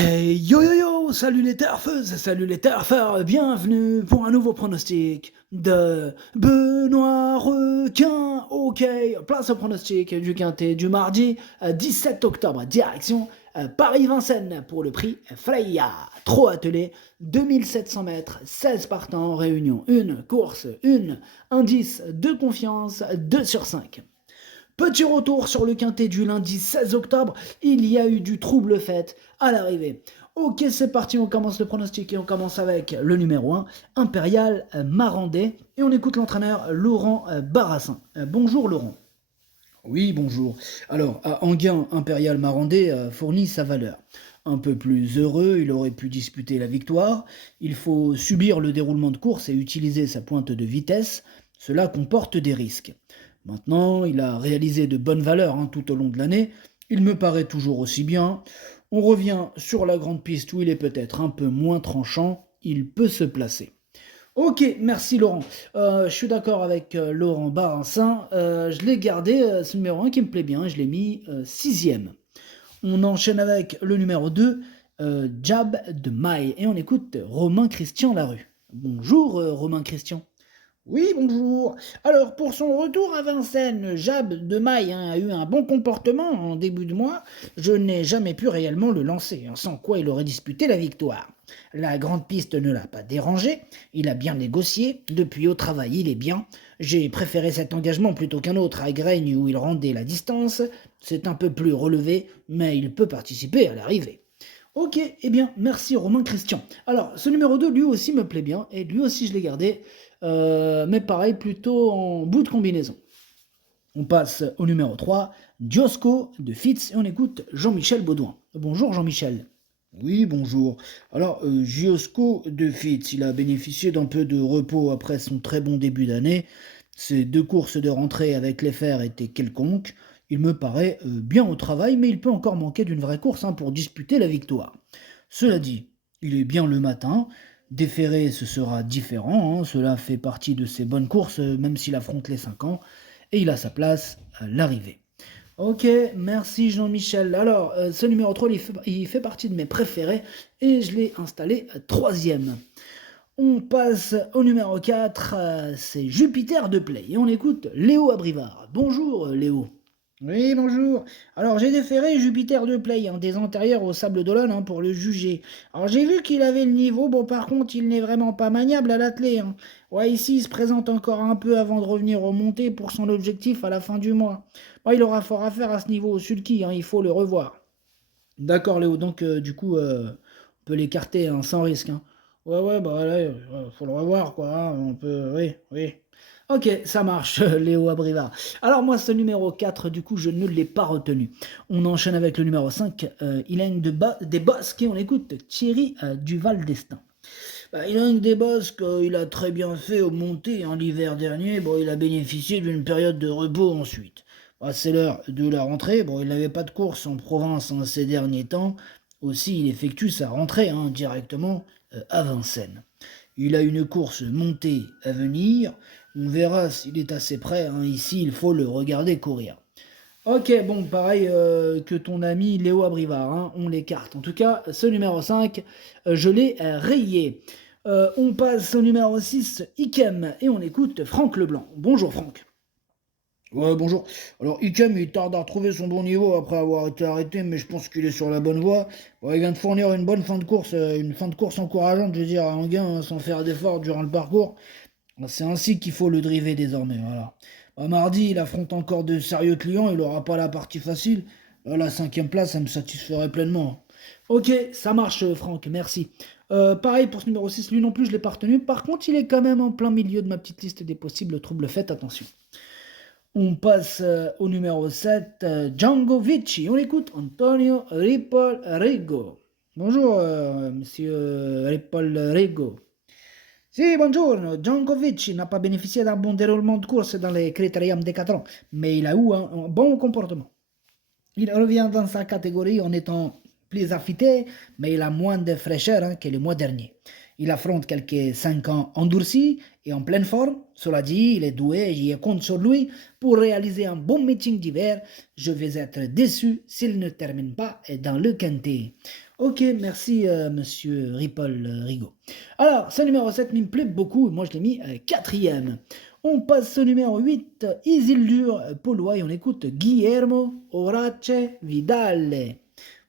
Hey, yo yo yo, salut les turfeuses, salut les turfeurs, bienvenue pour un nouveau pronostic de Benoît Requin. Ok, place au pronostic du quintet du mardi 17 octobre, direction Paris-Vincennes pour le prix Freya. Trop attelé, 2700 mètres, 16 partants, réunion, une course, une indice de confiance, 2 sur 5. Petit retour sur le quintet du lundi 16 octobre, il y a eu du trouble fait à l'arrivée. Ok, c'est parti, on commence le pronostic et on commence avec le numéro 1, Impérial Marandais. Et on écoute l'entraîneur Laurent Barassin. Bonjour Laurent. Oui, bonjour. Alors, à Anguin, Impérial Marandais fournit sa valeur. Un peu plus heureux, il aurait pu disputer la victoire. Il faut subir le déroulement de course et utiliser sa pointe de vitesse. Cela comporte des risques. Maintenant, il a réalisé de bonnes valeurs tout au long de l'année. Il me paraît toujours aussi bien. On revient sur la grande piste où il est peut-être un peu moins tranchant. Il peut se placer. Ok, merci Laurent. Je suis d'accord avec Laurent Barinsin. Je l'ai gardé, ce numéro 1 qui me plaît bien. Je l'ai mis sixième. On enchaîne avec le numéro 2, Jab de Maille. Et on écoute Romain Christian Larue. Bonjour Romain Christian. Oui, bonjour. Alors, pour son retour à Vincennes, Jab de Maille a eu un bon comportement en début de mois. Je n'ai jamais pu réellement le lancer, sans quoi il aurait disputé la victoire. La grande piste ne l'a pas dérangé, il a bien négocié, depuis au travail il est bien. J'ai préféré cet engagement plutôt qu'un autre à Graigne où il rendait la distance. C'est un peu plus relevé, mais il peut participer à l'arrivée. Ok, eh bien, merci Romain Christian. Alors, ce numéro 2, lui aussi me plaît bien, et lui aussi je l'ai gardé, mais pareil, plutôt en bout de combinaison. On passe au numéro 3, Diosco de Fitz, et on écoute Jean-Michel Baudouin. Bonjour Jean-Michel. Oui, bonjour. Alors, Giosco de Fitz, il a bénéficié d'un peu de repos après son très bon début d'année. Ses deux courses de rentrée avec les fers étaient quelconques. Il me paraît bien au travail, mais il peut encore manquer d'une vraie course pour disputer la victoire. Cela dit, il est bien le matin. Déféré, ce sera différent. Cela fait partie de ses bonnes courses, même s'il affronte les 5 ans. Et il a sa place à l'arrivée. Ok, merci Jean-Michel. Alors, ce numéro 3, il fait partie de mes préférés et je l'ai installé troisième. On passe au numéro 4, c'est Jupiter de Play. Et on écoute Léo Abrivard. Bonjour Léo. Oui, bonjour. Alors j'ai déféré Jupiter de Play, des antérieurs au Sable d'Olonne pour le juger. Alors j'ai vu qu'il avait le niveau, bon par contre il n'est vraiment pas maniable à l'attelé. Ouais, ici il se présente encore un peu avant de revenir aux montées pour son objectif à la fin du mois. Bon, il aura fort à faire à ce niveau au sulky, il faut le revoir. D'accord Léo, donc du coup on peut l'écarter sans risque. Ouais, ouais, bah là, faut le revoir quoi, on peut, oui, oui. Ok, ça marche, Léo Abrivard. Alors moi, ce numéro 4, du coup, je ne l'ai pas retenu. On enchaîne avec le numéro 5, des Bosques, et on écoute Thierry Duval d'Estaing. Ilan des Bosques, il a très bien fait au monté l'hiver dernier. Bon, il a bénéficié d'une période de repos ensuite. C'est l'heure de la rentrée. Bon, il n'avait pas de course en province ces derniers temps. Aussi, il effectue sa rentrée directement à Vincennes. Il a une course montée à venir. On verra s'il est assez prêt. Ici, il faut le regarder courir. Ok, bon, pareil que ton ami Léo Abrivard, on l'écarte. En tout cas, ce numéro 5, je l'ai rayé. On passe au numéro 6, Ikem, et on écoute Franck Leblanc. Bonjour Franck. Ouais, bonjour. Alors, Ikem, il tarde à retrouver son bon niveau après avoir été arrêté, mais je pense qu'il est sur la bonne voie. Bon, il vient de fournir une bonne fin de course, une fin de course encourageante, je veux dire, à Anguin, sans faire d'efforts durant le parcours. C'est ainsi qu'il faut le driver désormais, voilà. Mardi, il affronte encore de sérieux clients, il n'aura pas la partie facile. La cinquième place, ça me satisferait pleinement. Ok, ça marche, Franck, merci. Pareil pour ce numéro 6, lui non plus, je ne l'ai pas retenu. Par contre, il est quand même en plein milieu de ma petite liste des possibles troubles faits, attention. On passe au numéro 7, Django Vici. On écoute Antonio Ripoll Rigo. Bonjour, monsieur Ripoll Rigo. Si, buongiorno. Djokovic n'a pas bénéficié d'un bon déroulement de course dans les critériums Decathlon, mais il a eu un bon comportement. Il revient dans sa catégorie en étant plus affûté, mais il a moins de fraîcheur que le mois dernier. Il affronte quelques 5 ans endurcis et en pleine forme. Cela dit, il est doué et j'y compte sur lui pour réaliser un bon meeting d'hiver. Je vais être déçu s'il ne termine pas dans le quintet. Ok, merci monsieur Ripoll Rigaud. Alors, ce numéro 7 il me plaît beaucoup, moi je l'ai mis quatrième. On passe au numéro 8, Isildur Paulois, et on écoute Guillermo Horace Vidal.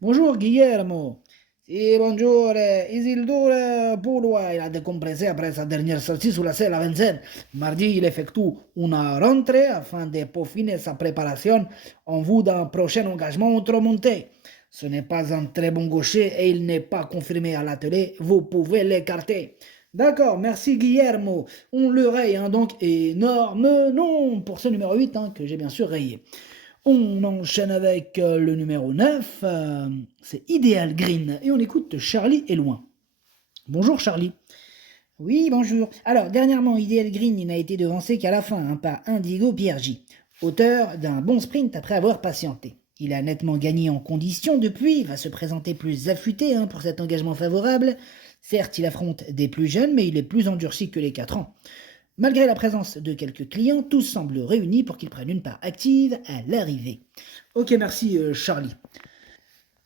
Bonjour Guillermo. Si, bonjour, Isildur Paulois, il a décompressé après sa dernière sortie sous la selle à Vincennes. Mardi, il effectue une rentrée afin de peaufiner sa préparation en vue d'un prochain engagement outre-montée. Ce n'est pas un très bon gaucher et il n'est pas confirmé à l'atelier. Vous pouvez l'écarter. D'accord, merci Guillermo. On le raye, hein, donc énorme nom pour ce numéro 8 hein, que j'ai bien sûr rayé. On enchaîne avec le numéro 9, c'est Ideal Green, et on écoute Charlie est loin. Bonjour Charlie. Oui, bonjour. Alors, dernièrement, Ideal Green il n'a été devancé qu'à la fin hein, par Indigo Piergi, auteur d'un bon sprint après avoir patienté. Il a nettement gagné en condition depuis, va se présenter plus affûté hein, pour cet engagement favorable. Certes, il affronte des plus jeunes, mais il est plus endurci que les 4 ans. Malgré la présence de quelques clients, tous semblent réunis pour qu'ils prennent une part active à l'arrivée. Ok, merci Charlie.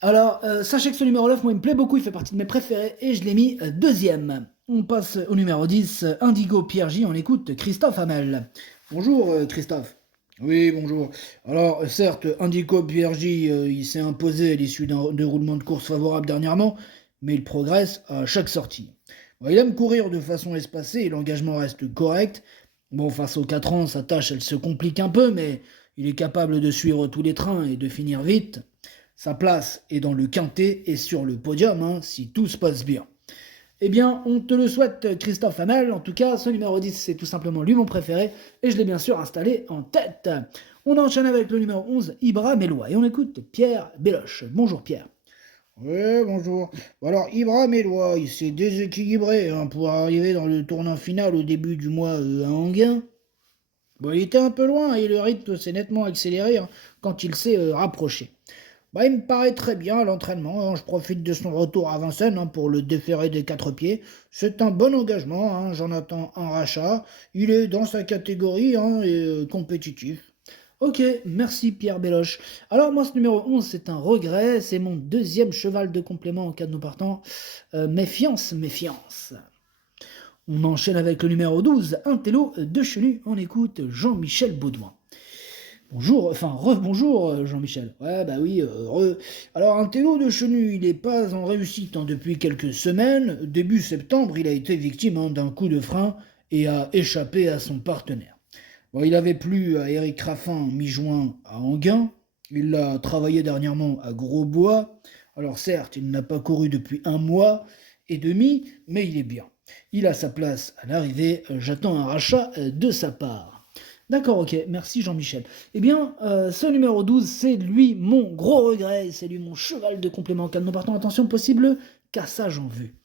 Alors, sachez que ce numéro 9, moi, il me plaît beaucoup, il fait partie de mes préférés, et je l'ai mis deuxième. On passe au numéro 10, Indigo Pierre J, on écoute Christophe Hamel. Bonjour Christophe. Oui, bonjour. Alors, certes, Indigo Pierre J, il s'est imposé à l'issue d'un déroulement de course favorable dernièrement, mais il progresse à chaque sortie. Bon, il aime courir de façon espacée et l'engagement reste correct. Bon, face aux 4 ans, sa tâche, elle se complique un peu, mais il est capable de suivre tous les trains et de finir vite. Sa place est dans le quintet et sur le podium, hein, si tout se passe bien. Eh bien, on te le souhaite, Christophe Hamel. En tout cas, ce numéro 10, c'est tout simplement lui mon préféré, et je l'ai bien sûr installé en tête. On enchaîne avec le numéro 11, Ibra Mélois, et on écoute Pierre Béloche. Bonjour Pierre. Oui, bonjour. Bon, alors, Ibra Mélois, il s'est déséquilibré hein, pour arriver dans le tournant final au début du mois à Anguin. Bon, il était un peu loin et le rythme s'est nettement accéléré hein, quand il s'est rapproché. Bah, il me paraît très bien à l'entraînement, hein. Je profite de son retour à Vincennes hein, pour le déférer des 4 pieds. C'est un bon engagement, hein. J'en attends un rachat. Il est dans sa catégorie hein, et compétitif. Ok, merci Pierre Béloche. Alors moi ce numéro 11 c'est un regret, c'est mon deuxième cheval de complément en cas de nous partant. Méfiance, méfiance. On enchaîne avec le numéro 12, un télo de Chenu. On écoute Jean-Michel Baudouin. Bonjour, enfin rebonjour Jean-Michel. Ouais bah oui, Alors un télo de Chenu, il n'est pas en réussite hein, depuis quelques semaines. Début septembre, il a été victime hein, d'un coup de frein et a échappé à son partenaire. Bon, il avait plu à Éric Raffin mi-juin à Anguin. Il l'a travaillé dernièrement à Grosbois. Alors certes, il n'a pas couru depuis un mois et demi, mais il est bien. Il a sa place à l'arrivée. J'attends un rachat de sa part. D'accord, ok, merci Jean-Michel. Eh bien, ce numéro 12, c'est lui mon gros regret, c'est lui mon cheval de complément. Calme partant, attention, possible cassage en vue.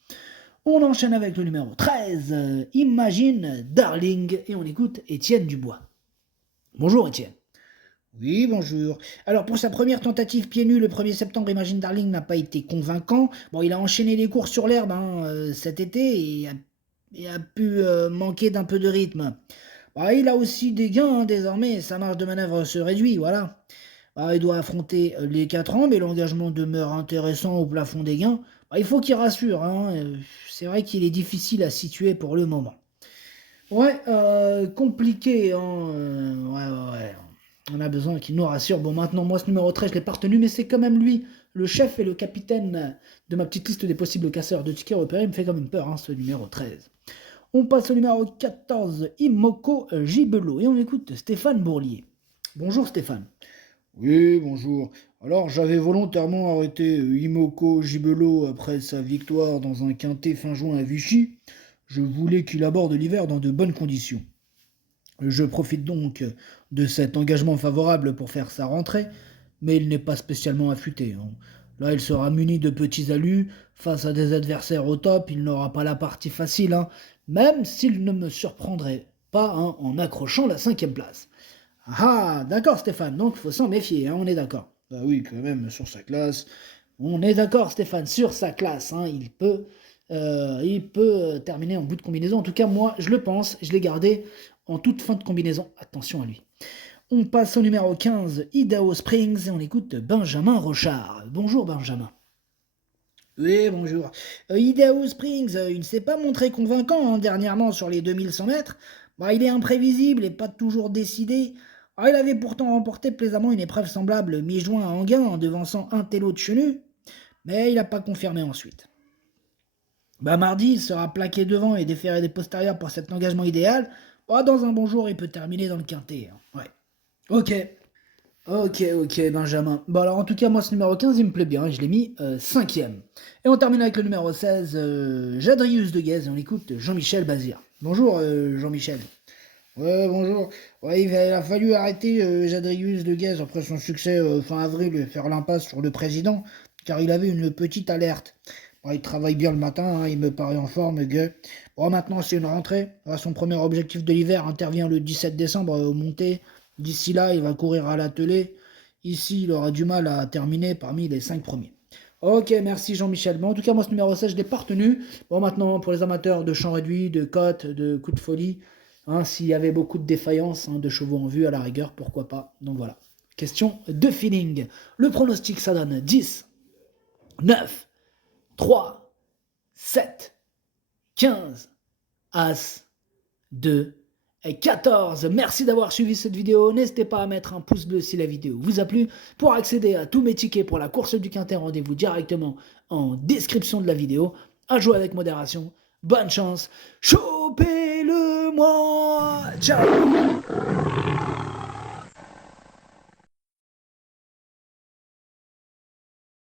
On enchaîne avec le numéro 13, Imagine Darling, et on écoute Étienne Dubois. Bonjour Étienne. Oui, bonjour. Alors pour sa première tentative pieds nus le 1er septembre, Imagine Darling n'a pas été convaincant. Bon, il a enchaîné les courses sur l'herbe hein, cet été et a pu manquer d'un peu de rythme. Bah, il a aussi des gains hein, désormais, sa marge de manœuvre se réduit, voilà. Bah, il doit affronter les 4 ans, mais l'engagement demeure intéressant au plafond des gains. Bah, il faut qu'il rassure, hein. C'est vrai qu'il est difficile à situer pour le moment. Ouais, compliqué, hein. Ouais. On a besoin qu'il nous rassure. Bon, maintenant, moi, ce numéro 13, je l'ai pas retenu, mais c'est quand même lui, le chef et le capitaine de ma petite liste des possibles casseurs de tickets repérés. Il me fait quand même peur, hein, ce numéro 13. On passe au numéro 14, Imoko Gibelot, et on écoute Stéphane Bourlier. Bonjour Stéphane. Oui, bonjour. Alors j'avais volontairement arrêté Imoko Gibelot après sa victoire dans un quintet fin juin à Vichy. Je voulais qu'il aborde l'hiver dans de bonnes conditions. Je profite donc de cet engagement favorable pour faire sa rentrée, mais il n'est pas spécialement affûté, hein. Là, il sera muni de petits alus, face à des adversaires au top, il n'aura pas la partie facile, hein, même s'il ne me surprendrait pas hein, en accrochant la 5e place. Ah, d'accord Stéphane, donc faut s'en méfier, hein, on est d'accord. Bah oui, quand même, sur sa classe. On est d'accord Stéphane, sur sa classe, hein, il peut terminer en bout de combinaison. En tout cas, moi, je le pense, je l'ai gardé en toute fin de combinaison. Attention à lui. On passe au numéro 15, Idaho Springs, et on écoute Benjamin Rochard. Bonjour Benjamin. Oui, bonjour. Idaho Springs, il ne s'est pas montré convaincant hein, dernièrement sur les 2100 mètres. Bah, il est imprévisible et pas toujours décidé. Ah, il avait pourtant remporté plaisamment une épreuve semblable mi-juin à Anguin en devançant un télo de Chenu, mais il n'a pas confirmé ensuite. Bah, mardi, il sera plaqué devant et déféré des postérieurs pour cet engagement idéal. Bah, dans un bon jour, il peut terminer dans le quintet, hein. Ouais. Ok. Ok, Benjamin. Bon, alors en tout cas, moi, ce numéro 15, il me plaît bien. Je l'ai mis cinquième. Et on termine avec le numéro 16, Jadrius de Guez. Et on écoute Jean-Michel Bazir. Bonjour, Jean-Michel. Ouais, bonjour. Ouais, il a fallu arrêter Jadrius de Guez après son succès fin avril et faire l'impasse sur le président, car il avait une petite alerte. Bon, il travaille bien le matin, hein, il me paraît en forme, gueux. Bon, maintenant, c'est une rentrée. Son premier objectif de l'hiver intervient le 17 décembre au Monté. D'ici là, il va courir à l'attelé. Ici, il aura du mal à terminer parmi les 5 premiers. Ok, merci Jean-Michel. Bon, en tout cas, moi, ce numéro 16, je l'ai pas retenu. Bon, maintenant, pour les amateurs de champ réduit, de cotes, de coups de folie, hein, s'il y avait beaucoup de défaillances, hein, de chevaux en vue à la rigueur, pourquoi pas. Donc voilà. Question de feeling. Le pronostic, ça donne 10, 9, 3, 7, 15, As, 2 et 14. Merci d'avoir suivi cette vidéo. N'hésitez pas à mettre un pouce bleu si la vidéo vous a plu. Pour accéder à tous mes tickets pour la course du Quintet, rendez-vous directement en description de la vidéo. À jouer avec modération. Bonne chance. Chopez-le moi. Ciao.